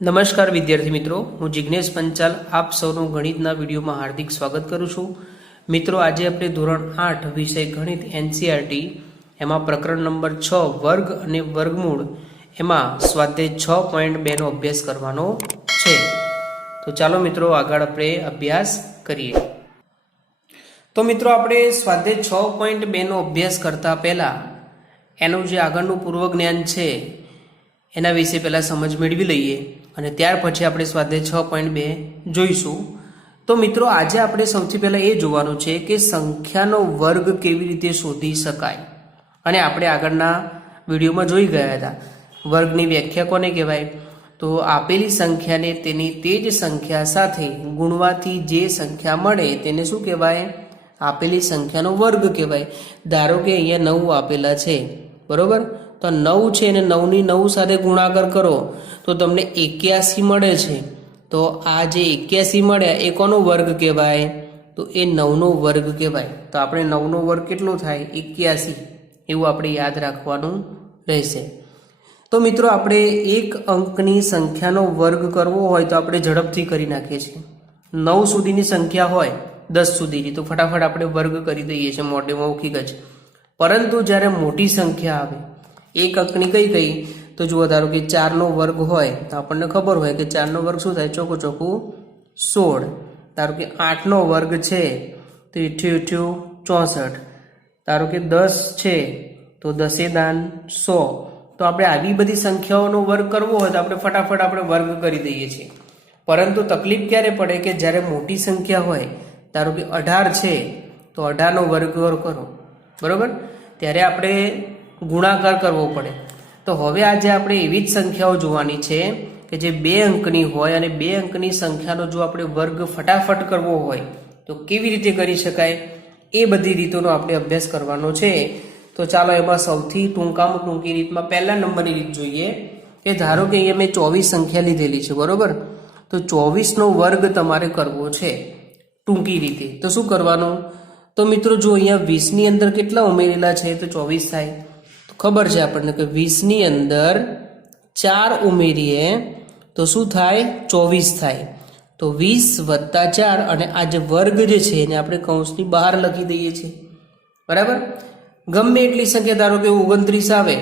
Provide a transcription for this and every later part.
નમસ્કાર વિદ્યાર્થી મિત્રો, હું જિગ્નેશ પંચાલ આપ સૌનું ગણિતના વિડીયોમાં હાર્દિક સ્વાગત કરું છું. મિત્રો, આજે આપણે ધોરણ 8 વિષય ગણિત એનસીઈઆરટી એમાં પ્રકરણ નંબર 6 વર્ગ અને વર્ગમૂળ એમાં સ્વાધ્યાય 6.2 નો અભ્યાસ કરવાનો છે. તો ચાલો મિત્રો આગળ આપણે અભ્યાસ કરીએ. તો મિત્રો, આપણે સ્વાધ્યાય 6.2 નો અભ્યાસ કરતા પહેલા એનું જે આગળનું પૂર્વ જ્ઞાન છે એના વિશે પહેલાં સમજ મેળવી લઈએ અને ત્યાર પછી આપણે સ્વાધ્યાય 6.2 જોઈશું. તો મિત્રો, આજે આપણે સૌથી પહેલાં એ જોવાનું છે કે સંખ્યાનો વર્ગ કેવી રીતે શોધી શકાય. અને આપણે આગળના વિડીયોમાં જોઈ ગયા હતા વર્ગની વ્યાખ્યા કોને કહેવાય. તો આપેલી સંખ્યાને તેની તે જ સંખ્યા સાથે ગુણવાથી જે સંખ્યા મળે તેને શું કહેવાય? આપેલી સંખ્યાનો વર્ગ કહેવાય. ધારો કે અહીંયા 9 આપેલા છે, બરોબર? તો 9 છે અને 9ની 9 સાથે ગુણાકાર કરો તો તમને 81 મળે છે. તો આ જે 81 મળ્યા એ કોનો વર્ગ કહેવાય? તો એ 9નો વર્ગ કહેવાય. તો આપણે 9નો વર્ગ કેટલો થાય? 81. એવું આપણે યાદ રાખવાનું રહેશે. તો મિત્રો, આપણે એક અંકની સંખ્યાનો વર્ગ કરવો હોય તો આપણે ઝડપથી કરી નાખીએ છીએ. 9 સુધીની સંખ્યા હોય 10 સુધીની તો ફટાફટ આપણે વર્ગ કરી દઈએ છીએ મોઢે મૌખિક જ. પરંતુ જ્યારે મોટી સંખ્યા આવે એક અંકની કઈ તો જુઓ, ધારો કે 4નો વર્ગ હોય તો આપણને ખબર હોય કે 4નો વર્ગ શું થાય? ચોખ્ખું 16. ધારો કે 8નો વર્ગ છે તો 8 64. ધારો કે 10 છે તો 10 દાન 100. તો આપણે આવી બધી સંખ્યાઓનો વર્ગ કરવો હોય તો આપણે ફટાફટ આપણે વર્ગ કરી દઈએ છીએ. પરંતુ તકલીફ ક્યારે પડે કે જ્યારે મોટી સંખ્યા હોય, ધારો કે 18 છે તો 18નો વર્ગ કરો, બરોબર? ત્યારે આપણે ગુણાકાર કરવો પડે. તો હવે આજે આપણે એવી જ સંખ્યાઓ જોવાની છે કે જે 2 અંકની હોય અને 2 અંકની સંખ્યાનો જો આપણે વર્ગ ફટાફટ કરવો હોય તો કેવી રીતે કરી શકાય એ બધી રીતોનો આપણે અભ્યાસ કરવાનો છે. તો ચાલો એમાં સૌથી ટૂંકામાં ટૂંકી રીતમાં પહેલા નંબરની રીત જોઈએ કે ધારો કે અહીંયા મેં 24 સંખ્યા લીધેલી છે, બરોબર? તો 24નો વર્ગ તમારે કરવો છે ટૂંકી રીતે. તો શું કરવાનું? તો મિત્રો, જો અહીંયા 20ની અંદર કેટલા ઉમેરેલા છે તો 24 થાય. ખબર છે આપણને કે 20ની અંદર 4 ઉમેરીએ તો શું થાય? 24 થાય. તો 20 + 4 અને આ જે વર્ગ જે છે એને આપણે કૌંસની બહાર લખી દઈએ છીએ, બરાબર? ગમે એટલી સંખ્યા, ધારો કે 29 આવે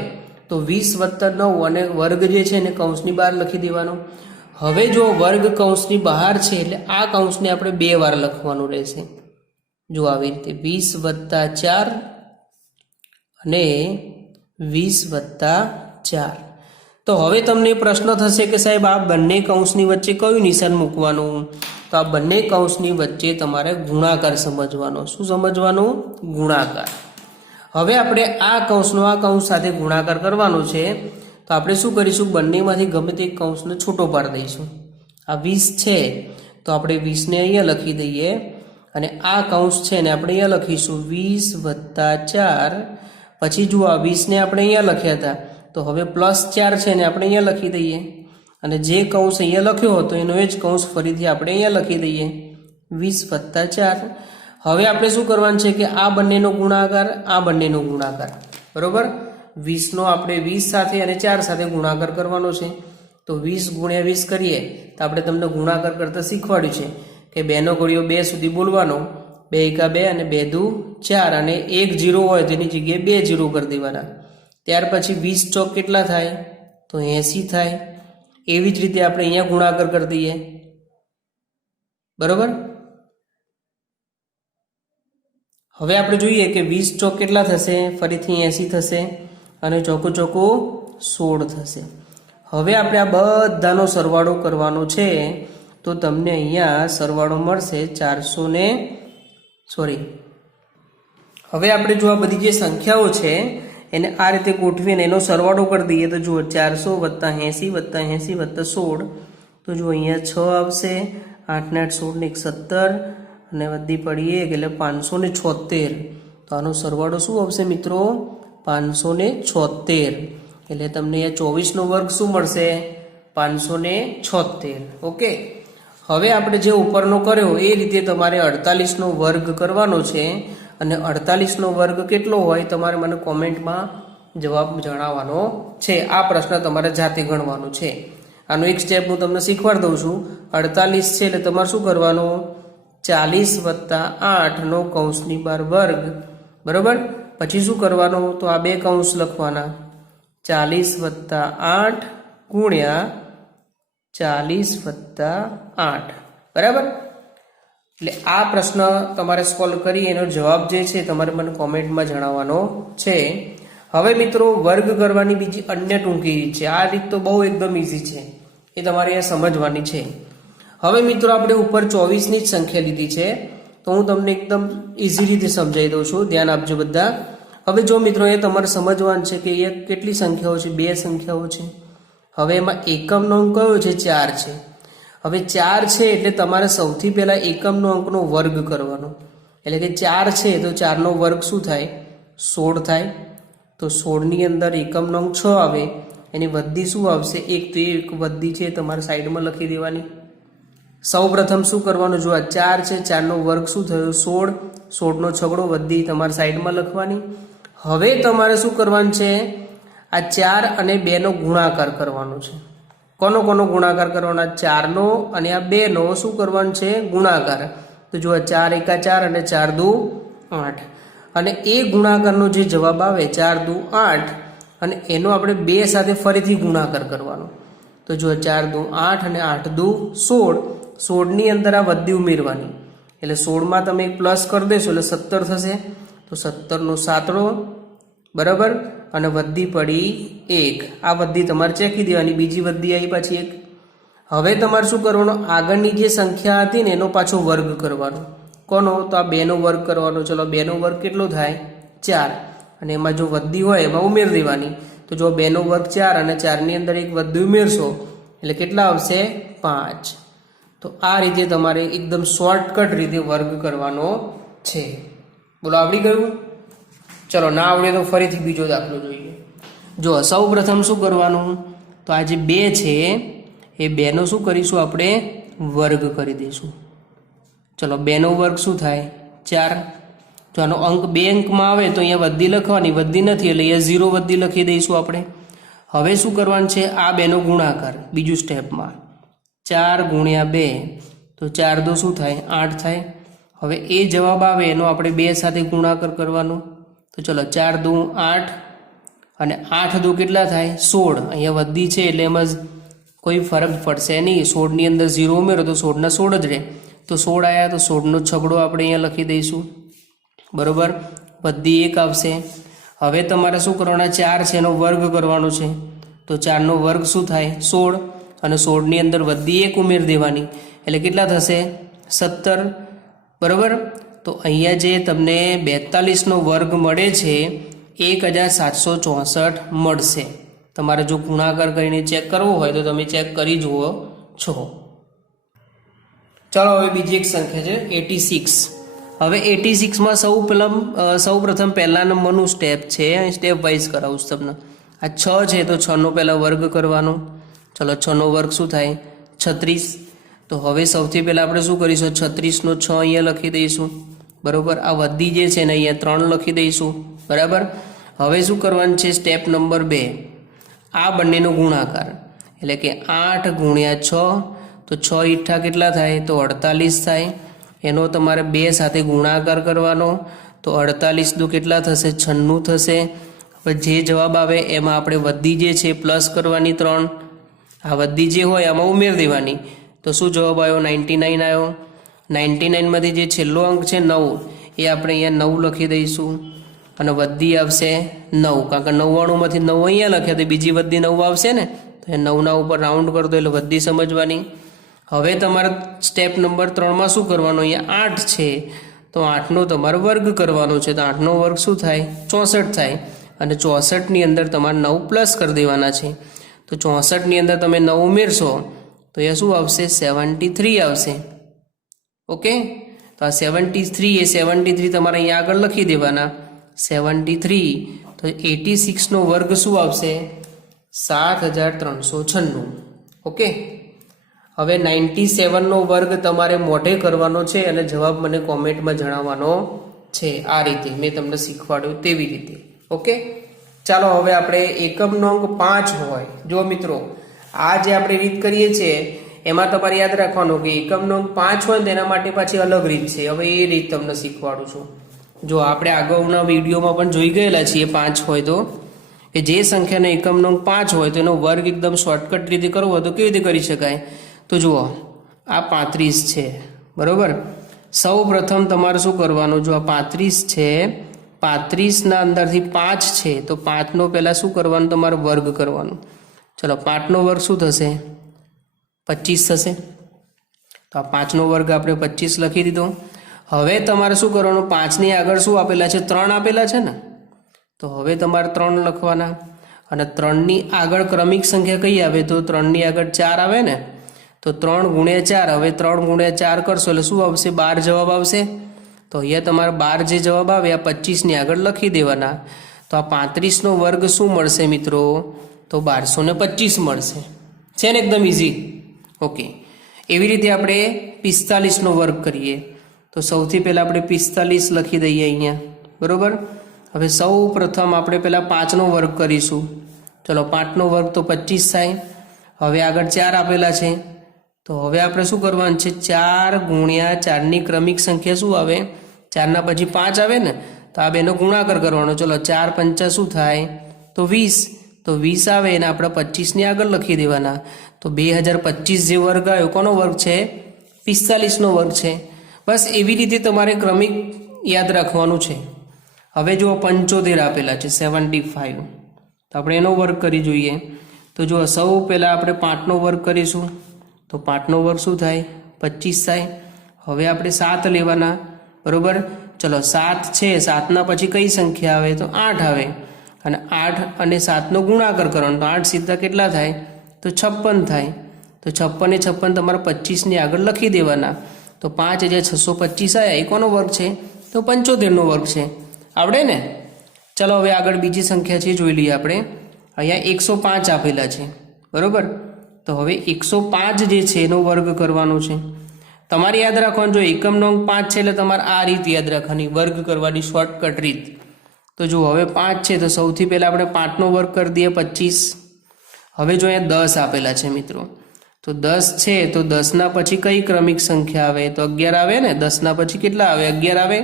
તો 20 + 9 અને વર્ગ જે છે એને કૌંસની બહાર લખી દેવાનો. હવે જો વર્ગ કૌંસની બહાર છે એટલે આ કૌંસને આપણે 2 વાર લખવાનું રહેશે. જો આવી રીતે 20 + 4 અને 20 + 4. તો હવે તમને પ્રશ્ન થશે કે સાહેબ આ બંને કૌંસની વચ્ચે કયું નિશાન મૂકવાનું? તો આ બંને કૌંસની વચ્ચે તમારે ગુણાકાર સમજવાનો. શું સમજવાનું? ગુણાકાર. હવે આપણે આ કૌંસનો આ કૌંસ સાથે ગુણાકાર કરવાનો છે. તો આપણે શું કરીશું? બંનેમાંથી ગમે તે કૌંસને છૂટો પાડી દઈશું. આ 20 છે તો આપણે 20ને અહીંયા લખી દઈએ અને આ કૌંસ છે ને આપણે અહીંયા લખીશું 20 + 4. પછી જુઓ, આ 20ને આપણે અહીંયા લખ્યા હતા તો હવે +4 છે ને આપણે અહીંયા લખી દઈએ અને જે કૌંસ અહીંયા લખ્યો હતો એનો એ જ કૌંસ ફરીથી આપણે અહીંયા લખી દઈએ 20 + 4. હવે આપણે શું કરવાનું છે કે આ બંનેનો ગુણાકાર, આ બંનેનો ગુણાકાર, બરોબર? 20નો આપણે 20 સાથે અને 4 સાથે ગુણાકાર કરવાનો છે. તો 20 × 20 કરીએ તો આપણે તમને ગુણાકાર કરતા શીખવાડ્યું છે કે 2નો ઘડિયો 2 સુધી બોલવાનો, 2 × 2 અને 2 × 4 અને 1 0 હોય તેની જગ્યાએ 2 0 કરી દેવાના. ત્યાર પછી 20 ચોક કેટલા થાય? તો 80 થાય. એવી જ રીતે આપણે અહીંયા ગુણાકાર કરી દઈએ, બરોબર? હવે આપણે જોઈએ કે 20 ચોક કેટલા થશે? ફરીથી 80 થશે અને ચોખ્ખું 16 થશે. હવે આપણે આ બધાનો સરવાળો કરવાનો છે તો તમને અહીંયા સરવાળો મળશે 400 હવે આપણે જો આ બધી જે સંખ્યાઓ છે એને આ રીતે ગોઠવીને એનો સરવાળો કરી દઈએ તો જુઓ 400 + 80 + 80 + 16. તો જુઓ અહીંયા 6 આવશે, 8 ને 8 16 ને 17 અને વધી પડીએ એટલે 576. તો આનો સરવાળો શું આવશે મિત્રો? 576. એટલે તમને અહીંયા 24નો વર્ગ શું મળશે? 576. ઓકે. હવે આપણે જે ઉપરનો કર્યો એ રીતે તમારે 48નો વર્ગ કરવાનો છે અને 48નો વર્ગ કેટલો હોય તમારે મને કોમેન્ટમાં જવાબ જણાવવાનો છે. આ પ્રશ્ન તમારે જાતે ગણવાનો છે. આનો એક સ્ટેપ હું તમને શીખવાડી દઉં છું. 48 છે એટલે તમારે શું કરવાનું, 40 વત્તા 8 નો કૌંસની બહાર વર્ગ, બરોબર. પછી શું કરવાનું, તો આ બે કૌંસ લખવાના, 40 વત્તા 8 ગુણ્યા 40 વત્તા 8, બરાબર. એટલે આ પ્રશ્ન તમારે સોલ્વ કરી એનો જવાબ જે છે તમારે મને કોમેન્ટમાં જણાવવાનો છે. હવે મિત્રો વર્ગ કરવાની બીજી અન્ય ટૂંકી રીત છે. આ રીત તો બહુ એકદમ ઇઝી છે, એ તમારે અહીંયા સમજવાની છે. હવે મિત્રો આપણે ઉપર 24ની જ સંખ્યા લીધી છે, તો હું તમને એકદમ ઇઝી રીતે સમજાવી દઉં છું, ધ્યાન આપજો બધા. હવે જો મિત્રો એ તમારે સમજવાનું છે કે એ કેટલી સંખ્યાઓ છે, બે સંખ્યાઓ છે. હવે એમાં એકમનો અંક કયો છે, 4 છે. હવે 4 છે એટલે તમારે સૌથી પહેલા એકમનો અંકનો વર્ગ કરવાનો, એટલે કે 4 છે તો 4 નો વર્ગ શું થાય, 16 થાય. તો 16 ની અંદર એકમનો અંક 6 આવે, એની વધી શું આવશે, 1. તો એક વધી છે તમારે સાઈડમાં લખી દેવાની. સૌ પ્રથમ શું કરવાનું, જો આ 4 છે, 4 નો વર્ગ શું થયો, 16. 16 નો છગડો વધી તમારે સાઈડમાં લખવાની. હવે તમારે શું કરવાનું છે, આ 4 અને 2 નો ગુણાકાર કરવાનો છે. કોનો કોનો ગુણાકાર કરવાનો, 4 નો અને આ 2 નો શું કરવાનું છે, ગુણાકાર. તો જો 4 એકા 4 અને 4 દુ 8, અને એ ગુણાકારનો જે જવાબ આવે 4 દુ 8, અને એનો આપણે 2 સાથે ફરીથી ગુણાકાર કરવાનો. તો જો 4 દુ 8 અને 8 દુ 16. 16 ની અંદર આ વધી ઉમેરવાની, એટલે 16 માં તમે એક પ્લસ કરી દેશો એટલે 17 થશે. તો 17 નો 7રો, બરાબર, અને વધી પડી 1. આ વધી તમારે ચેકી દેવાની, બીજી વધી આવી પાછી 1. હવે તમારે શું કરવાનું, આગળની જે સંખ્યા હતી ને એનો પાછો વર્ગ કરવાનો. કોનો, તો આ 2 નો વર્ગ કરવાનો. ચલો 2 નો વર્ગ કેટલો થાય, 4, અને એમાં જો વધી હોય એમાં ઉમેર દેવાની. તો જો 2 નો વર્ગ 4 અને 4 ની અંદર એક વધી ઉમેરશો એટલે કેટલા આવશે, 5. તો આ રીતે તમારે એકદમ શોર્ટકટ રીતે વર્ગ કરવાનો છે. બોલો, આવડી ગયું? ચલો, ના આવડે તો ફરીથી બીજો દાખલો જોઈએ. જો સૌ પ્રથમ શું કરવાનું, તો આ જે 2 છે એ 2 નો શું કરીશું, આપણે વર્ગ કરી દઈશું. ચલો 2 નો વર્ગ શું થાય, 4. જો આનો અંક 2 અંકમાં આવે તો અહીંયા વધી લખવાની, વધી નથી એટલે અહીંયા 0 વધી લખી દઈશું આપણે. હવે શું કરવાનું છે, આ 2 નો ગુણાકાર બીજું સ્ટેપમાં, 4 ગુણ્યા 2, તો 4 દો શું થાય, 8 થાય. હવે એ જવાબ આવે એનો આપણે 2 સાથે ગુણાકાર કરવાનો. તો ચલો 4 દુ 8, અને 8 દુ કેટલા થાય, 16. અહીંયા વધી છે એટલે એમાં કોઈ ફરક પડશે નહીં. 16 ની અંદર 0 ઉમેરો તો 16 ના 16 જ રહે. તો 16 આવ્યા તો 16 નો છગડો આપણે અહીંયા લખી દઈશું, બરોબર. વધી 1 આવશે. હવે તમારે શું કરવાના, 4 છે એનો વર્ગ કરવાનો છે. તો 4 નો વર્ગ શું થાય, 16, અને 16 ની અંદર વધી 1 ઉમેર દેવાની, એટલે કેટલા થશે, 17, બરોબર. તો અહીંયા જે તમને 42 નો વર્ગ મળે છે 1764 મળશે. તમારે જો ગુણાકાર કરીને ચેક કરવો હોય તો તમે ચેક કરી જુઓ છો. ચાલો હવે બીજી એક સંખ્યા છે 86. હવે 86 માં સૌ પ્રથમ પહેલા નંબરનું સ્ટેપ છે, સ્ટેપ વાઇઝ કરાવું છું તમને. આ 6 છે તો 6 નો પહેલા વર્ગ કરવાનો. ચલો 6 નો વર્ગ શું થાય, 36. તો હવે સૌથી પહેલા આપણે શું કરીશું, 36 નો 6 અહીંયા લખી દઈશું, બરોબર. આ વધી જે છે ને અહીંયા 3 લખી દઈશું, બરાબર. હવે શું કરવાનું છે, સ્ટેપ નંબર 2, આ બંનેનો ગુણાકાર, એટલે કે 8 ગુણ્યા 6, તો 6 ઈઠ્ઠા કેટલા થાય, તો 48 થાય. એનો તમારે 2 સાથે ગુણાકાર કરવાનો. તો 48 દુ કેટલા થશે, 96 થશે. હવે જે જવાબ આવે એમાં આપણે વધી જે છે પ્લસ કરવાની 3, આ વધી જે હોય આમાં ઉમેર દેવાની. તો શું જવાબ આવ્યો, 99 આવ્યો. 99 માંથી જે છેલ્લો અંક છે 9, એ આપણે અહીંયા 9 લખી દઈશું, અને વધી આવશે 9, કારણ કે 99 માંથી 9 અહીંયા લખ્યા તો બીજી વધી 9 આવશે ને, તો એ 9 ના ઉપર રાઉન્ડ કરતો એટલે વધી સમજવાની. હવે તમારે સ્ટેપ નંબર 3માં શું કરવાનું, અહીંયા 8 છે તો 8 નો તમારે વર્ગ કરવાનો છે. તો 8 નો વર્ગ શું થાય, 64 થાય. અને 64 ની અંદર તમારે 9 પ્લસ કરી દેવાના છે. તો 64 ની અંદર તમે 9 ઉમેરશો તો એ શું આવશે, 73 આવશે. ઓકે, તો આ 73 એ 73 તમારે અહીંયા આગળ લખી દેવાના, 73. તો 86 નો વર્ગ શું આવશે, 7396. ઓકે, હવે 97 નો વર્ગ તમારે મોઢે કરવાનો છે અને જવાબ મને કોમેન્ટમાં જણાવવાનો છે. આ રીતે મેં તમને શીખવાડ્યું તેવી રીતે. ઓકે, ચાલો હવે આપણે એકમનો અંક 5 હોય, જો મિત્રો આ જે આપણે રીત કરીએ છીએ એમાં તમારે યાદ રાખવાનું કે એકમનો અંક 5 હોય ને તેના માટે પાછી અલગ રીત છે. હવે એ રીત તમને શીખવાડું છું. જો આપણે અગાઉના વિડીયોમાં પણ જોઈ ગયેલા છીએ 5 હોય તો કે જે સંખ્યાનો એકમનો અંક 5 હોય તો એનો વર્ગ એકદમ શોર્ટકટ રીતે કરવો હોય તો કેવી રીતે કરી શકાય. તો જુઓ આ 35 છે બરોબર. સૌ પ્રથમ તમારે શું કરવાનું, જો આ 35 છે, 35ના અંદરથી 5 છે તો 5નો પહેલાં શું કરવાનું, તમારે વર્ગ કરવાનું. ચલો 5નો વર્ગ શું થશે, 25 થશે. તો આ 5નો વર્ગ આપણે 25 લખી દીધો. હવે તમારે શું કરવાનું, 5ની આગળ શું આપેલા છે, 3 આપેલા છે ને, તો હવે તમારે 3 લખવાના. અને 3ની આગળ ક્રમિક સંખ્યા કઈ આવે, તો 3ની આગળ 4 આવે ને, તો 3 ગુણ્યા 4. હવે 3 ગુણ્યા 4 કરશો એટલે શું આવશે, 12 જવાબ આવશે. તો અહીંયા તમારે 12 જે જવાબ આવે આ 25ની આગળ લખી દેવાના. તો આ 35નો વર્ગ શું મળશે મિત્રો, તો 1225 મળશે. છે ને એકદમ ઇઝી. ઓકે, એવી રીતે આપણે 45નો વર્ગ કરીએ તો સૌથી પહેલાં આપણે 45 લખી દઈએ અહીંયા બરાબર. હવે સૌ પ્રથમ આપણે પહેલાં 5નો વર્ગ કરીશું. ચલો 5નો વર્ગ તો 25 થાય. હવે આગળ 4 આપેલા છે તો હવે આપણે શું કરવાનું છે, 4 ગુણ્યા 4ની ક્રમિક સંખ્યા શું આવે, 4ના પછી 5 આવે ને, તો આ બેનો ગુણાકાર કરવાનો. ચલો 4 પંચા શું થાય, તો 20. તો 20 આવે એને આપણે 25ની આગળ લખી દેવાના. તો 2025 જે વર્ગ આવ્યો કોનો વર્ગ છે, 45નો વર્ગ છે. બસ એવી રીતે તમારે ક્રમિક યાદ રાખવાનું છે. હવે જો 75 આપેલા છે 75, તો આપણે એનો વર્ગ કરી જોઈએ. તો જો સૌ પહેલાં આપણે 5નો વર્ગ કરીશું તો 5નો વર્ગ શું થાય, 25 થાય. હવે આપણે 7 લેવાના બરાબર. ચલો 7 છે, 7ના પછી કઈ સંખ્યા આવે, તો 8 આવે. અને 8 અને 7નો ગુણાકાર કરવાનો. તો 8 સીધા કેટલા થાય, તો 56 થાય. તો 56 એ 56 તમારે 25ની આગળ લખી દેવાના. તો 5625 આવ્યા, એ કોનો વર્ગ છે, તો 75નો વર્ગ છે. આવડે ને. ચલો હવે આગળ બીજી સંખ્યા છે જોઈ લઈએ આપણે. અહીંયા 105 આપેલા છે બરાબર. તો હવે 105 જે છે એનો વર્ગ કરવાનો છે. તમારે યાદ રાખવાનું, જો એકમનો અંક 5 છે એટલે તમારે આ રીત યાદ રાખવાની, વર્ગ કરવાની શોર્ટકટ રીત. તો જો હવે 5 છે તો સૌથી પહેલાં આપણે 5નો વર્ગ કરી દઈએ 25. હવે જો અહીંયા 10 આપેલા છે મિત્રો, તો 10 છે તો 10ના પછી કઈ ક્રમિક સંખ્યા આવે, તો 11 આવે ને. 10ના પછી કેટલા આવે, 11 આવે.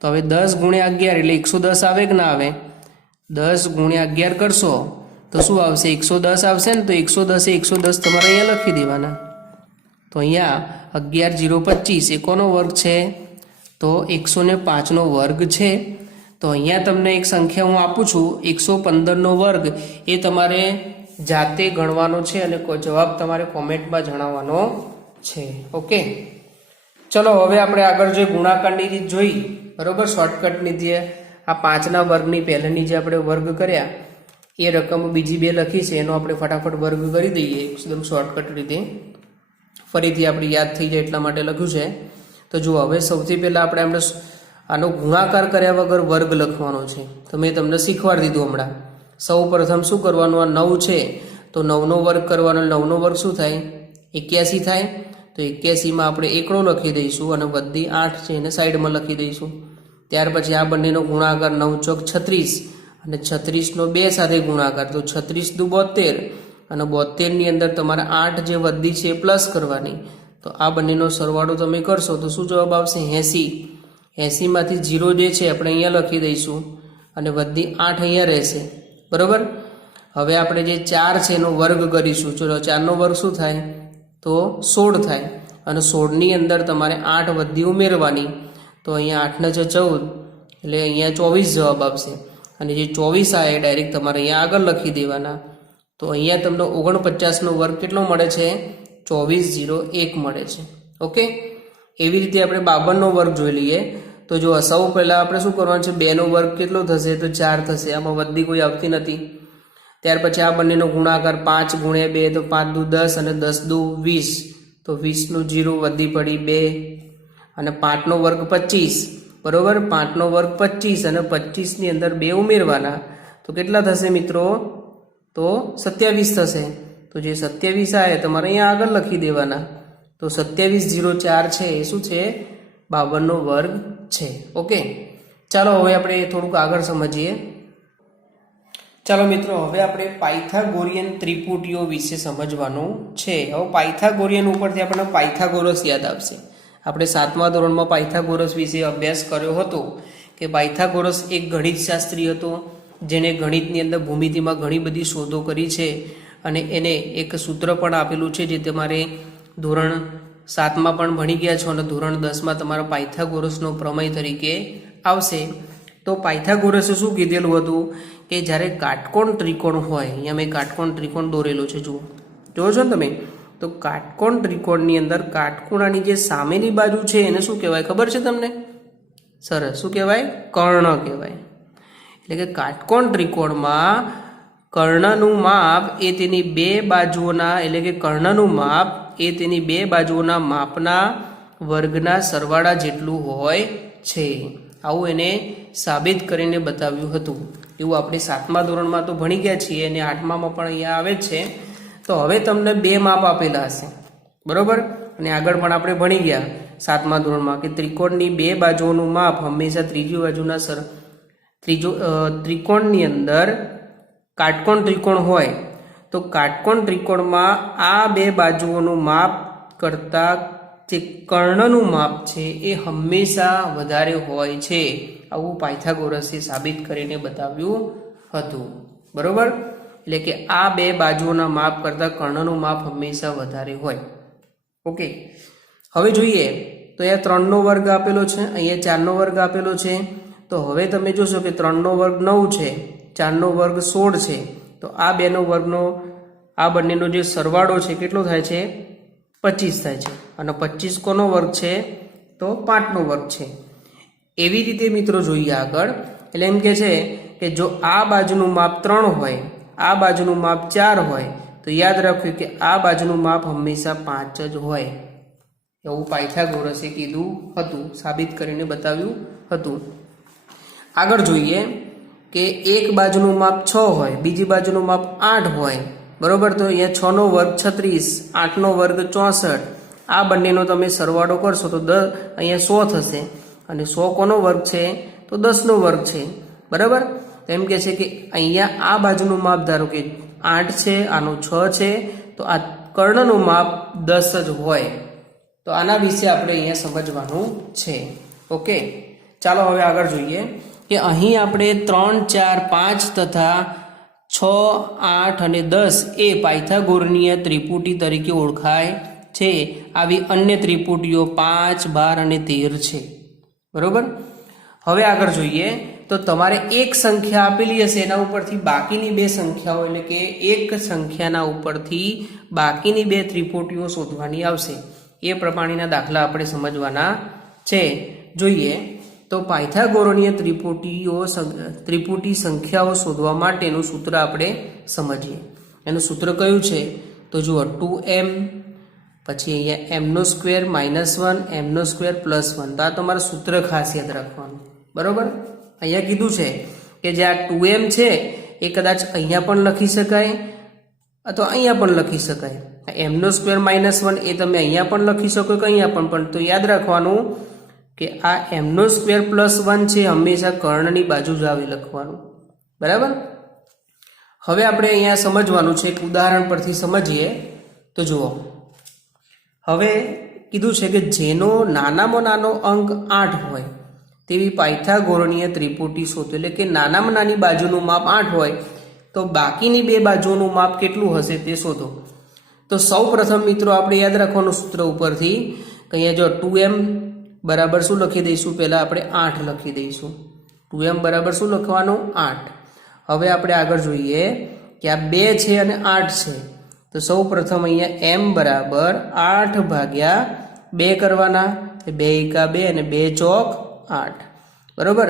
તો હવે 10 ગુણ્યા 11 એટલે 110 આવે કે ના આવે, 10 ગુણ્યા 11 કરશો તો શું આવશે, 110 આવશે ને. તો 110 એ 110 તમારે અહીંયા લખી દેવાના. તો અહીંયા 11 0 25 એ કોનો વર્ગ છે, તો 105નો વર્ગ છે. તો અહીંયા તમને એક સંખ્યા હું આપું છું 115નો વર્ગ, એ તમારે જાતે ગણવાનો છે અને જવાબ તમારે કોમેન્ટમાં જણાવવાનો છે. ઓકે, ચલો હવે આપણે આગળ જે ગુણાકારની રીત જોઈ બરાબર, શોર્ટકટની જે આ 5ના વર્ગની પહેલાંની જે આપણે વર્ગ કર્યા એ રકમ બીજી 2 લખી છે એનો આપણે ફટાફટ વર્ગ કરી દઈએ એકદમ શોર્ટકટ રીતે. ફરીથી આપણે યાદ થઈ જાય એટલા માટે લખ્યું છે. તો જુઓ હવે સૌથી પહેલાં આપણે આનો ગુણાકાર કર્યા વગર વર્ગ લખવાનો છે. તો મેં તમને શીખવાડી દીધું હમણાં. સૌ પ્રથમ શું કરવાનું, આ 9 છે તો 9નો વર્ગ કરવાનો. 9નો વર્ગ શું થાય, 81 થાય. તો 81માં આપણે એકડો લખી દઈશું અને બધી 8 છે એને સાઈડમાં લખી દઈશું. ત્યાર પછી આ બંનેનો ગુણાકાર 9 ચોક 36 અને 36નો 2 સાથે ગુણાકાર, તો 36 દુ 72 અને 72ની અંદર તમારે 8 જે વધી છે એ પ્લસ કરવાની. તો આ બંનેનો સરવાળો તમે કરશો તો શું જવાબ આવશે, 80. 80માંથી 0 જે છે આપણે અહીંયા લખી દઈશું અને બધી 8 અહીંયા રહેશે બરાબર. હવે આપણે જે 4 છે એનો વર્ગ કરીશું. ચલો 4નો વર્ગ શું થાય, તો 16 થાય. અને 16ની અંદર તમારે 8 વધી ઉમેરવાની. તો અહીંયા 8 ને 14 એટલે અહીંયા 24 જવાબ આવશે. અને જે 24 આવે ડાયરેક્ટ તમારે અહીંયા આગળ લખી દેવાના. તો અહીંયા તમને 49નો વર્ગ કેટલો મળે છે, 2401 મળે છે. ઓકે, એવી રીતે આપણે 52નો વર્ગ જોઈ લઈએ. તો જો સૌ પહેલાં આપણે શું કરવાનું છે, 2નો વર્ગ કેટલો થશે, તો 4 થશે. આમાં વધી કોઈ આવતી નથી. ત્યાર પછી આ બંનેનો ગુણાકાર 5 ગુણ્યા 2 તો 5 દુ 10 અને 10 દુ 20. તો 20નું 0 વધી પડી 2 અને 5નો વર્ગ 25 બરાબર. 5નો વર્ગ 25 અને 25ની અંદર 2 ઉમેરવાના. તો કેટલા થશે મિત્રો, તો 27 થશે. તો જે 27 આવે તમારે અહીંયા આગળ લખી દેવાના. તો 2704 છે એ શું છે, 52નો વર્ગ છે. ઓકે, ચાલો હવે આપણે થોડુંક આગળ સમજીએ. ચાલો મિત્રો, હવે આપણે પાયથાગોરિયન ત્રિપુટીઓ વિશે સમજવાનું છે. હવે પાયથાગોરિયન ઉપરથી આપણને પાયથાગોરસ યાદ આવશે. આપણે 7મા ધોરણમાં પાયથાગોરસ વિશે અભ્યાસ કર્યો હતો કે પાયથાગોરસ એક ગણિતશાસ્ત્રી હતો, જેણે ગણિતની અંદર ભૂમિતિમાં ઘણી બધી શોધો કરી છે અને એને એક સૂત્ર પણ આપેલું છે જે તમારે ધોરણ 7માં પણ ભણી ગયા છો અને ધોરણ 10માં તમારા પાયથાગોરસનો પ્રમેય તરીકે આવશે. તો પાયથાગોરસે શું કીધેલું હતું કે જ્યારે કાટકોણ ત્રિકોણ હોય, અહીંયા મેં કાટકોણ ત્રિકોણ દોરેલો છે, જુઓ છો ને તમે, તો કાટકોણ ત્રિકોણની અંદર કાટખૂણાની જે સામેની બાજુ છે એને શું કહેવાય ખબર છે તમને? સરસ, શું કહેવાય? કર્ણ કહેવાય. એટલે કે કાટકોણ ત્રિકોણમાં કર્ણનું માપ એ તેની બે બાજુઓના, એટલે કે કર્ણનું માપ એ તેની બે બાજુઓના માપના વર્ગના સરવાળા જેટલું હોય છે. આવું એને સાબિત કરીને બતાવ્યું હતું. એવું આપણે 7મા ધોરણમાં તો ભણી ગયા છીએ અને 8મામાં પણ અહીંયા આવે જ છે. તો હવે તમને બે માપ આપેલા હશે, બરોબર, અને આગળ પણ આપણે ભણી ગયા 7મા ધોરણમાં કે ત્રિકોણની બે બાજુઓનું માપ હંમેશા ત્રીજી બાજુના ત્રિકોણની અંદર કાટકોણ ત્રિકોણ હોય તો કાટકોણ ત્રિકોણમાં આ બે બાજુઓનું માપ કરતાં જે કર્ણનું માપ છે એ હંમેશા વધારે હોય છે. આવું પાયથાગોરસે સાબિત કરીને બતાવ્યું હતું, બરોબર. એટલે કે આ બે બાજુઓના માપ કરતાં કર્ણનું માપ હંમેશા વધારે હોય. ઓકે, હવે જોઈએ તો અહીંયા 3નો વર્ગ આપેલો છે, અહીંયા 4નો વર્ગ આપેલો છે. તો હવે તમે જોશો કે 3નો વર્ગ 9 છે, 4નો વર્ગ 16 છે. તો આ બેનો વર્ગનો, આ બંનેનો જે સરવાળો છે કેટલો થાય છે? 25 થાય છે. અને 25 કોનો વર્ગ છે? તો 5નો વર્ગ છે. એવી રીતે મિત્રો જોઈએ આગળ. એટલે એમ કે છે કે જો આ બાજુનું માપ 3 હોય, આ બાજુનું માપ 4 હોય, તો યાદ રાખ્યું કે આ બાજુનું માપ હંમેશા 5 જ હોય. એવું પાયથાગોરસે કીધું હતું, સાબિત કરીને બતાવ્યું હતું. આગળ જોઈએ કે એક બાજુનું માપ 6 હોય, બીજી બાજુનું માપ 8 હોય, બરોબર. તો અહીંયા 6નો વર્ગ 36, 8નો વર્ગ 64. આ બંનેનો તમે સરવાળો કરશો તો અહીંયા 100 થશે. અને 100 કોનો વર્ગ છે? તો 10નો વર્ગ છે, બરાબર. તો એમ કહે છે કે અહીંયા આ બાજુનું માપ ધારો કે 8 છે, આનું 6 છે, તો આ કર્ણનું માપ 10 જ હોય. તો આના વિશે આપણે અહીંયા સમજવાનું છે. ઓકે, ચાલો હવે આગળ જોઈએ કે અહીં આપણે 3, 4, 5 તથા 6, 8 અને 10 એ પાયથાગોરનીય ત્રિપુટી તરીકે ઓળખાય છે. આવી અન્ય ત્રિપુટીઓ 5, 12 અને 13 છે, બરોબર. હવે આગળ જોઈએ તો તમારે એક સંખ્યા આપેલી હશે, એના ઉપરથી બાકીની બે સંખ્યાઓ, એટલે કે એક સંખ્યાના ઉપરથી બાકીની બે ત્રિપુટીઓ શોધવાની આવશે. એ પ્રમાણેના દાખલા આપણે સમજવાના છે. જોઈએ તો પાયથાગોરનીય ત્રિપુટી સંખ્યાઓ શોધવા માટેનું સૂત્ર આપણે સમજીએ. એનું સૂત્ર કયું છે? તો જુઓ 2m, પછી અહીંયા m² - 1 m² + 1. તો આ તમારું સૂત્ર ખાસ યાદ રાખવાનું, બરોબર. અહીંયા કીધું છે કે જે આ 2m છે એ કદાચ અહીંયા પણ લખી શકાય અથવા અહીંયા પણ લખી શકાય. m² - 1 એ તમે અહીંયા પણ લખી શકો કે અહીંયા પણ. તો યાદ રાખવાનું કે આ m² + 1 છે હંમેશા કર્ણની બાજુ જ આવી લખવાનું, બરાબર. હવે આપણે અહીંયા સમજવાનું છે, એક ઉદાહરણ પરથી સમજીએ. તો જુઓ, હવે કીધું છે કે જેનો નાનામાં નાનો અંક 8 હોય તેવી પાયથાગોરનીય ત્રિપુટી શોધો. એટલે કે નાનામાં નાની બાજુનું માપ 8 હોય તો બાકીની બે બાજુઓનું માપ કેટલું હશે તે શોધો. તો સૌ પ્રથમ મિત્રો આપણે યાદ રાખવાનું સૂત્ર ઉપરથી કે અહીંયા જો 2m બરાબર શું લખી દઈશું? પહેલાં આપણે 8 લખી દઈશું. 2m બરાબર શું લખવાનું? 8. હવે આપણે આગળ જોઈએ કે આ 2 છે અને 8 છે. તો સૌ પ્રથમ અહીંયા m બરાબર 8 ભાગ્યા 2 કરવાના. 2 એકા 2 અને 2 ચોક 8, બરાબર.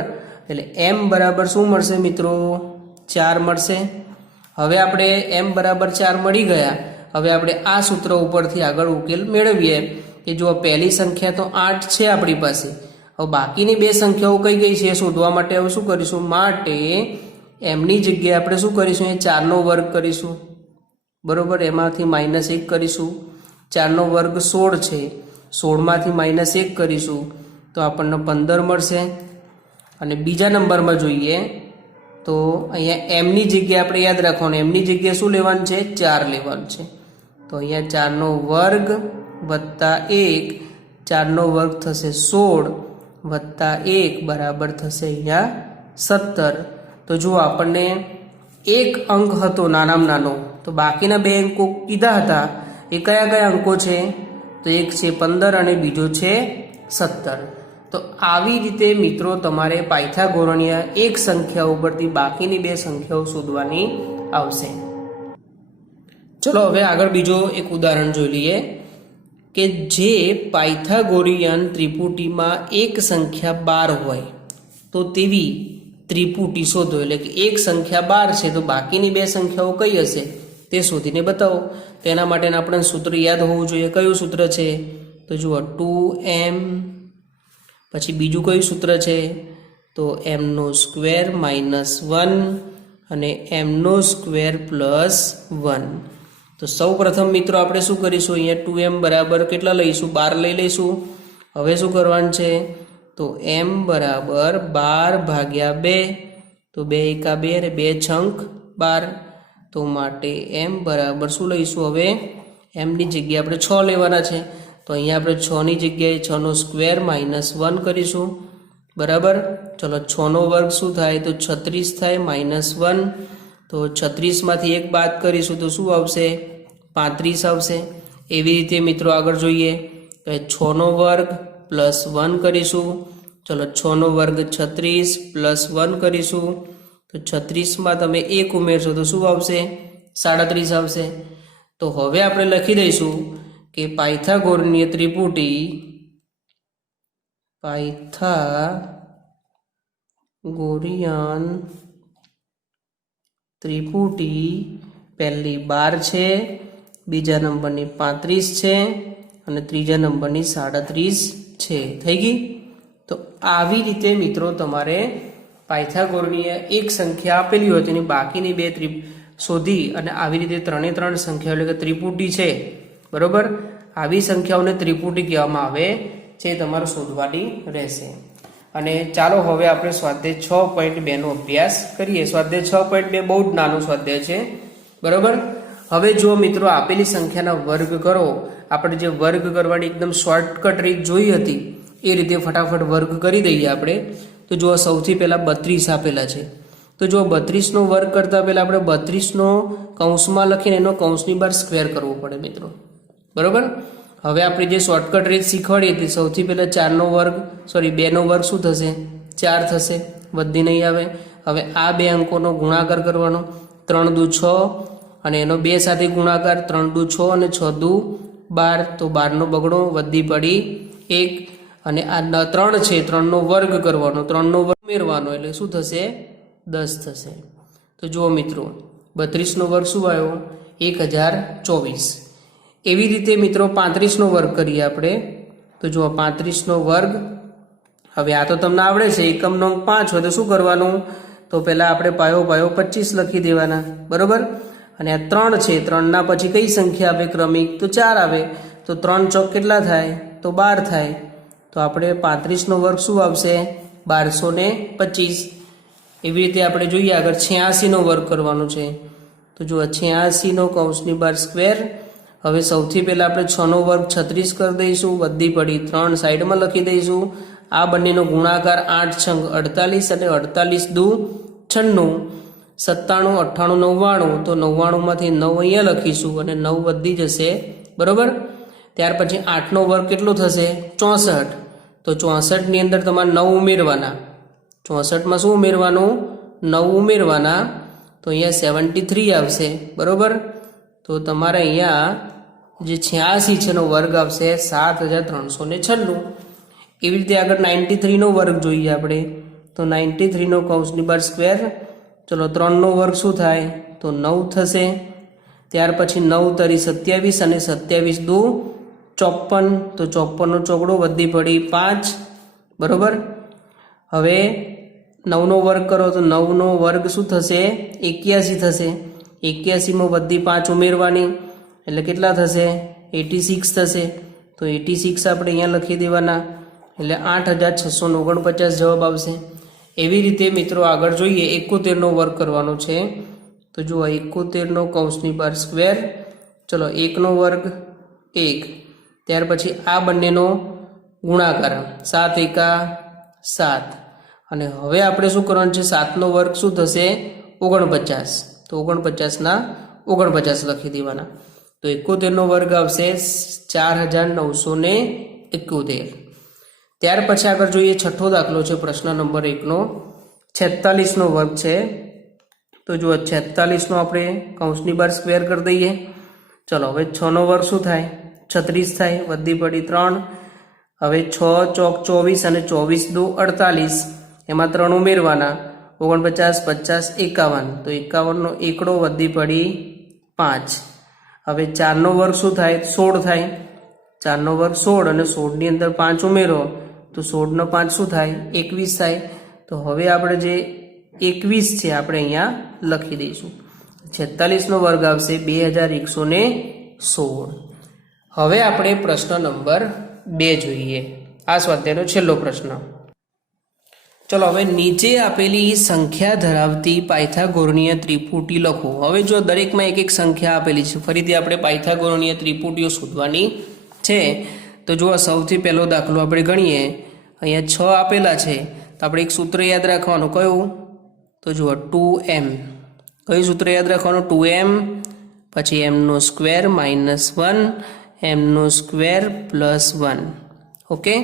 એટલે m બરાબર શું મળશે મિત્રો? 4 મળશે. હવે આપણે m બરાબર 4 મળી ગયા. હવે આપણે આ સૂત્ર ઉપરથી આગળ ઉકેલ મેળવીએ કે જો પહેલી સંખ્યા તો 8 છે આપણી પાસે. હવે બાકીની બે સંખ્યાઓ કઈ કઈ છે શોધવા માટે હવે શું કરીશું? માટે એમની જગ્યાએ આપણે શું કરીશું? એ 4નો વર્ગ કરીશું, બરોબર. એમાંથી -1 કરીશું. 4નો વર્ગ 16 છે, 16માંથી -1 કરીશું તો આપણને 15 મળશે. અને બીજા નંબરમાં જોઈએ તો અહીંયા એમની જગ્યાએ આપણે યાદ રાખવાનું, એમની જગ્યાએ શું લેવાનું છે? 4 લેવાનું છે. તો અહીંયા 4નો વર્ગ વત્તા 1, 4નો વર્ગ થશે 16 વત્તા 1 બરાબર થશે અહીંયા 17. તો જો આપણને એક અંક હતો નાનામાં નાનો, તો બાકીના બે અંકો કીધા હતા એ કયા કયા અંકો છે? તો એક છે 15 અને બીજો છે 17. તો આવી રીતે મિત્રો તમારે પાયથાગોરણીય એક સંખ્યા ઉપરથી બાકીની બે સંખ્યાઓ શોધવાની આવશે. ચલો હવે આગળ બીજો એક ઉદાહરણ જોઈ લઈએ કે જે પાયથાગોરિયન ત્રિપુટીમાં એક સંખ્યા 12 હોય તો તેવી ત્રિપુટી શોધો. એટલે કે એક સંખ્યા 12 છે તો બાકીની બે સંખ્યાઓ કઈ હશે તે શોધીને બતાવો. તેના માટેનું આપણને સૂત્ર યાદ હોવું જોઈએ. કયું સૂત્ર છે? તો જુઓ 2m, પછી બીજું કયું સૂત્ર છે? તો m² - 1 અને m² + 1. તો સૌ પ્રથમ મિત્રો આપણે શું કરીશું? અહીંયા 2m બરાબર કેટલા લઈશું? 12 લઈ લઈશું. હવે શું કરવાનું છે? તો m બરાબર 12 ભાગ્યા 2, તો 2 એકા 2 અને 2 છંક 12. તો માટે m બરાબર શું લઈશું? હવે m ની જગ્યાએ આપણે 6 લેવાના છે. તો અહીંયા આપણે 6 ની જગ્યાએ 6² - 1 કરીશું. બરાબર. ચલો 6નો વર્ગ શું થાય? તો 36 થાય -1. તો 36માંથી 1 બાદ કરીશું તો શું આવશે? 35 આવશે. એવી રીતે મિત્રો આગળ જોઈએ તો 6નો વર્ગ +1 કરીશું. ચલો 6નો વર્ગ 36 +1 કરીશું. તો 36માં તમે 1 ઉમેરશો તો શું આવશે? 37 આવશે. તો હવે આપણે લખી દઈશું કે પાયથાગોરનીય ત્રિપુટી પહેલી 12 છે, બીજા નંબરની 35 છે અને ત્રીજા નંબરની 37 છે. થઈ ગઈ. તો આવી રીતે મિત્રો તમારે પાયથાગોરનીય એક સંખ્યા આપેલી હોય તેની બાકીની બે શોધી અને આવી રીતે 3 સંખ્યાઓ એટલે કે ત્રિપુટી છે. બરોબર. આવી સંખ્યાઓને ત્રિપુટી કહેવામાં આવે છે. તમારે શોધવાની રહેશે. અને ચાલો હવે આપણે સ્વાધ્યાય 6.2 નો અભ્યાસ કરીએ. સ્વાધ્યાય 6.2 બહુ જ નાનો સ્વાધ્યાય છે. બરોબર. હવે જો મિત્રો આપેલી સંખ્યાના વર્ગ કરો. આપણે જે વર્ગ કરવાની એકદમ શોર્ટકટ રીત જોઈ હતી એ રીતે ફટાફટ વર્ગ કરી દઈએ આપણે. તો જો સૌથી પહેલા 32 આપેલા છે. તો જો 32નો વર્ગ કરતા પહેલા આપણે 32નો કૌંસમાં લખીને એનો કૌંસની બહાર સ્ક્વેર કરવો પડે મિત્રો. બરોબર. હવે આપણે જે શોર્ટકટ રીત શીખવાડી હતી સૌથી પહેલા 2નો વર્ગ શું થશે? 4 થશે. વધી નહીં આવે. હવે આ બે અંકોનો ગુણાકાર કરવાનો. 3 દુ 6 અને એનો 2 સાથે ગુણાકાર. 3 દુ 6 અને 6 દુ 12. તો 12નો બગડો વધી પડી 1 અને આ 3 છે 3નો વર્ગ કરવાનો. 3નો વર્ગ ઉમેરવાનો એટલે શું થશે? 10 થશે. તો જુઓ મિત્રો 32નો વર્ગ શું આવ્યો? 1024. એવી રીતે મિત્રો 35નો વર્ગ કરીએ આપણે. તો જુઓ 35નો વર્ગ. હવે આ તો તમને આવડે છે. એકમનો અંક 5 હોય તો શું કરવાનું? તો પહેલાં આપણે પાયો 25 લખી દેવાના. બરોબર. અને આ 3 છે. 3ના પછી કઈ સંખ્યા આવે ક્રમિક? તો 4 આવે. તો 3 ચોક કેટલા થાય? તો 12 થાય. તો આપણે 35નો વર્ગ શું આવશે? 1225. એવી રીતે આપણે જોઈએ આગળ 86નો વર્ગ કરવાનો છે. તો જુઓ 86નો કૌંસની બહાર સ્ક્વેર. હવે સૌથી પહેલાં આપણે 6નો વર્ગ 36 કરી દઈશું. વધી પડી 3 સાઈડમાં લખી દઈશું. આ બંનેનો ગુણાકાર 8 છંગ 48 અને 48 દુ 96. 97, 98, 99. તો 99માંથી 9 અહીંયા લખીશું અને 9 વધી જશે. બરોબર. ત્યાર પછી 8નો વર્ગ કેટલો થશે? 64. તો 64ની અંદર તમારે 9 ઉમેરવાના. 64માં શું ઉમેરવાનું? 9 ઉમેરવાના. તો અહીંયા 73 આવશે. બરોબર. તો તમારે અહીંયા જે 86 છે એનો વર્ગ આવશે 7396. એવી રીતે આગળ 93નો વર્ગ જોઈએ આપણે. તો 93નો કૌંસની બહાર સ્ક્વેર. ચલો 3નો વર્ગ શું થાય? તો 9 થશે. ત્યાર પછી 9 તરી 27 અને 27 દુ 54. તો 54નો ચોકડો વધી પડી 5. બરોબર. હવે 9નો વર્ગ કરો તો 9નો વર્ગ શું થશે? 81 થશે. 81માં વધી 5 ઉમેરવાની એટલે કેટલા થશે? 86 થશે. તો 86 આપણે અહીંયા લખી દેવાના એટલે 8649 જવાબ આવશે. એવી રીતે મિત્રો આગળ જોઈએ 71નો વર્ગ કરવાનો છે તો જુઓ 71નો કૌંસની બહાર સ્ક્વેર ચલો 1નો વર્ગ 1 ત્યાર પછી આ બંનેનો ગુણાકાર 7 એકા 7 અને હવે આપણે શું કરવાનું છે 7નો વર્ગ શું થશે 49 તો 49ના 49 લખી દેવાના તો 71નો વર્ગ આવશે 4971 ત્યાર પછી આગળ જોઈએ છઠ્ઠો દાખલો છે પ્રશ્ન નંબર 1નો 46નો વર્ગ છે તો જુઓ 46નો આપણે કૌંસની બહાર સ્ક્વેર કરી દઈએ ચલો હવે 6નો વર્ગ શું થાય 36 થાય વધી પડી 3 હવે 6 ચોક 24 અને 24 દુ 48 એમાં 3 ઉમેરવાના 49 50 51 તો 51નો એકડો વધી પડી 5 હવે 4નો વર્ગ શું થાય 16 થાય 4નો વર્ગ 16 અને 16ની અંદર 5 ઉમેરો તો 16નો 5 શું થાય 21 થાય તો હવે આપણે જે 21 છે આપણે અહીંયા લખી દઈશું 46નો વર્ગ આવશે 2116 હવે આપણે પ્રશ્ન નંબર 2 જોઈએ આ સ્વાધ્યાયનો છેલ્લો પ્રશ્ન ચલો હવે નીચે આપેલી સંખ્યા ધરાવતી પાયથાગોરનીય ત્રિપુટી લખો હવે જો દરેકમાં એક એક સંખ્યા આપેલી છે ફરીથી આપણે પાયથાગોરનીય ત્રિપુટીઓ શોધવાની છે તો જો સૌથી પહેલો દાખલો આપણે ગણીએ અહીંયા 6 આપેલા છે તો આપણે એક સૂત્ર યાદ રાખવાનું કયું તો જુઓ 2m કયું સૂત્ર યાદ રાખવાનું 2m પછી m² -1 m² +1 ઓકે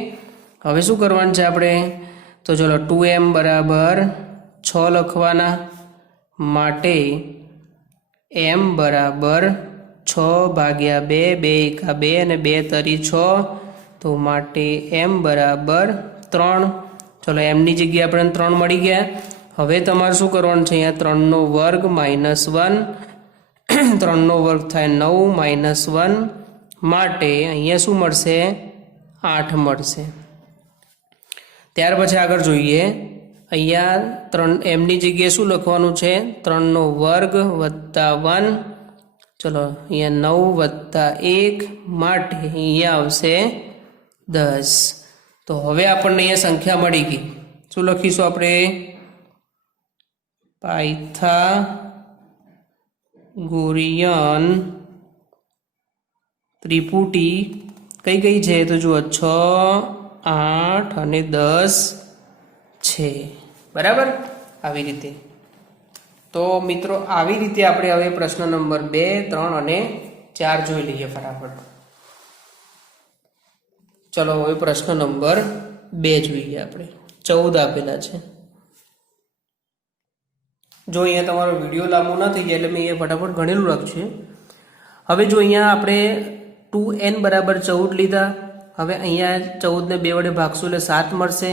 હવે શું કરવાનું છે આપણે તો ચલો 2m બરાબર 6 લખવાના માટે m બરાબર 6 ભાગ્યા 2 2 એકા 2 અને 2 તરી 6 તો માટે m બરાબર 3 ચલો m ની જગ્યાએ આપણને 3 મળી ગયા હવે તમારે શું કરવાનું છે અહીંયા 3નો વર્ગ -1 3નો વર્ગ થાય 9 -1 માટે અહીંયા શું મળશે 8 મળશે ત્યાર પછી આગળ જોઈએ અહીંયા 3 m ની જગ્યાએ શું લખવાનું છે 3નો વર્ગ +1 ચલો અહીંયા 9 + 1 માટે અહીંયા આવશે 10 તો હવે આપણને અહીંયા સંખ્યા મળી ગઈ શું લખીશું આપણે પાયથાગોરિયન ત્રિપુટી કઈ કઈ છે તો જુઓ 6 8 અને 10 છે બરાબર આવી રીતે તો મિત્રો આવી રીતે આપણે હવે પ્રશ્ન નંબર 2 3 અને 4 જોઈ લઈએ ફટાફટ ચલો હવે પ્રશ્ન નંબર 2 જોઈએ આપણે 14 આપેલા છે જો અહીંયા તમારો વિડીયો લાંબો ન થઈ જાય એટલે મેં અહીંયા ફટાફટ ગણેલું રાખ્યું છે હવે જો અહીંયા આપણે 2n બરાબર 14 લીધા હવે અહીંયા 14 ને 2 વડે ભાગશું એટલે 7 મળશે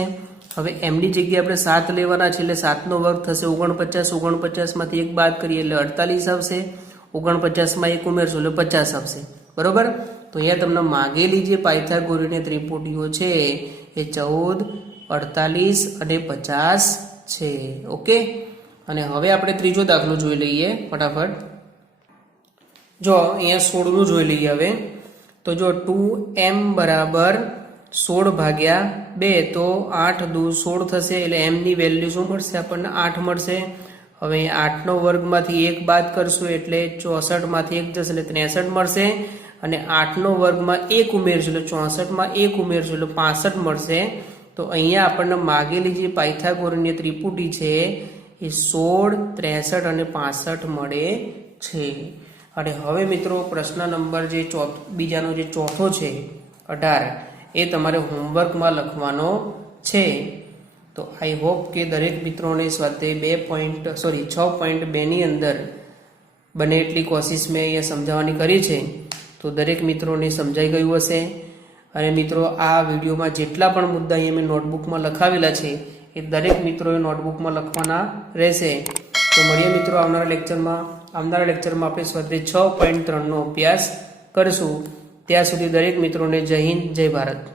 હવે m ની જગ્યાએ આપણે 7 લેવાના છે એટલે 7નો વર્ગ થશે 49 49માંથી 1 બાદ કરીએ એટલે 48 આવશે 49માં 1 ઉમેરશું એટલે 50 આવશે બરોબર તો અહીંયા તમને માગેલી જે પાયથાગોરનીય ત્રિપુટીઓ છે એ 14 48 અને 50 છે ઓકે અને હવે આપણે ત્રીજો દાખલો જોઈ લઈએ ફટાફટ જો અહીંયા 16નું જોઈ લઈએ હવે તો જો 2m બરાબર 16 ભાગ્યા 2 તો 8 દુ 16 થશે એટલે m ની વેલ્યુ શું મળશે આપણને 8 મળશે હવે 8નો વર્ગમાંથી 1 બાદ કરશું એટલે 64માંથી 1 જશે એટલે 63 મળશે અને 8નો વર્ગમાં 1 ઉમેરશું એટલે 64માં 1 ઉમેરશું એટલે 65 મળશે તો અહીંયા આપણને માગેલી જે પાયથાગોરનીય ત્રિપુટી છે એ 16 63 અને 65 મળે છે અને હવે મિત્રો પ્રશ્ન નંબર જે બીજાનો જે ચોથો છે 18 એ તમારે હોમવર્કમાં લખવાનો છે તો આઈ હોપ કે દરેક મિત્રોને સ્વાધ્યાય 6.2 ની અંદર બને એટલી કોશિશ મેં અહીંયા સમજાવવાની કરી છે તો દરેક મિત્રોને સમજાઈ ગયું હશે અને મિત્રો આ વિડીયોમાં જેટલા પણ મુદ્દા અહીંયા મેં નોટબુકમાં લખાવેલા છે એ દરેક મિત્રોએ નોટબુકમાં લખવાના રહેશે તો મળીએ મિત્રો આવનારા લેક્ચરમાં આપણે સ્વાધ્યાય 6.3 નો અભ્યાસ કરીશું ત્યાં સુધી દરેક મિત્રોને જય હિન્દ જય ભારત